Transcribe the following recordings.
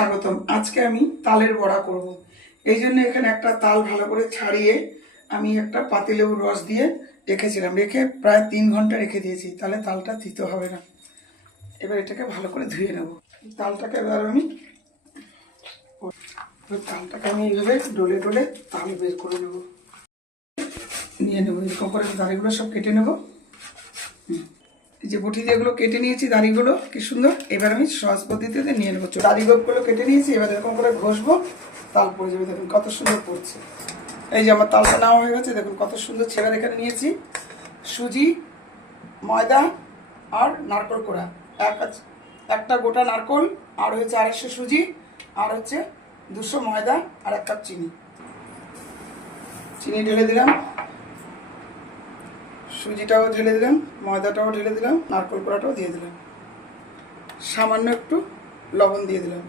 স্বাগতম। আজকে আমি তালের বড়া করব। এই জন্য এখানে একটা তাল ভালো করে ছাড়িয়ে আমি একটা পাতিলেবুর রস দিয়ে রেখেছিলাম, রেখে প্রায় 3 ঘন্টা রেখে দিয়েছি, তাহলে তালটা তিতো হবে না। এবার এটাকে ভালো করে ধুয়ে নেব। তালটাকে এবার আমি এইভাবে ডলে ডলে তাল বের করে নেব, নিয়ে নেবো। এরকম করে দাড়িগুলো সব কেটে নেব। যে বটি দিয়ে এগুলো কেটে নিয়েছি দাড়িগুলো, কি সুন্দর। এবার আমি সহজ পদ্ধতিতে নিয়ে নেবো। দাড়ি গোপগুলো কেটে নিয়েছি, এবার এরকম করে ঘষবো, তাল পড়ে যাবে। দেখুন কত সুন্দর পড়ছে। এই যে আমার তালটা নেওয়া হয়ে গেছে, দেখুন কত সুন্দর। ছেবার এখানে নিয়েছি সুজি, ময়দা আর নারকেল কোড়া, একটা গোটা নারকেল, আর হচ্ছে 250 সুজি, আর হচ্ছে 200 ময়দা, আর 1 কাপ চিনি। চিনি ঢেলে দিলাম, সুজিটাও ঢেলে দিলাম, ময়দাটাও ঢেলে দিলাম, নারকেল কোড়াটাও দিয়ে দিলাম, সামান্য একটু লবণ দিয়ে দিলাম।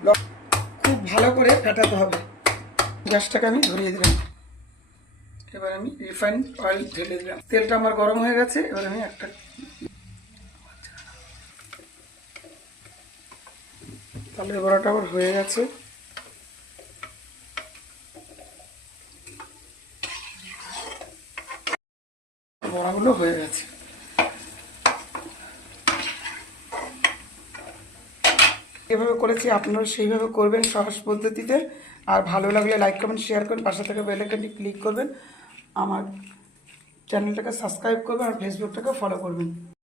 খুব ভালো করে ফেটাতে হবে। গ্যাসটাকে আমি ধরিয়ে দিলাম। এবার আমি রিফাইন্ড অয়েল ঢেলে দিলাম। তেলটা আমার গরম হয়ে গেছে। এবার আমি একটা তালের বড়াটা আবার হয়ে গেছে। বড়াগুলো হয়ে গেছে। যেভাবে করেছি আপনারা সেইভাবে করবেন সহজ পদ্ধতিতে। আর ভালো লাগলে লাইক কমেন্ট শেয়ার করবেন, পাশে থেকে বেল আইকনটি ক্লিক করবেন, আমার চ্যানেলটাকে সাবস্ক্রাইব করবেন, আর ফেসবুকটাকে ফলো করবেন।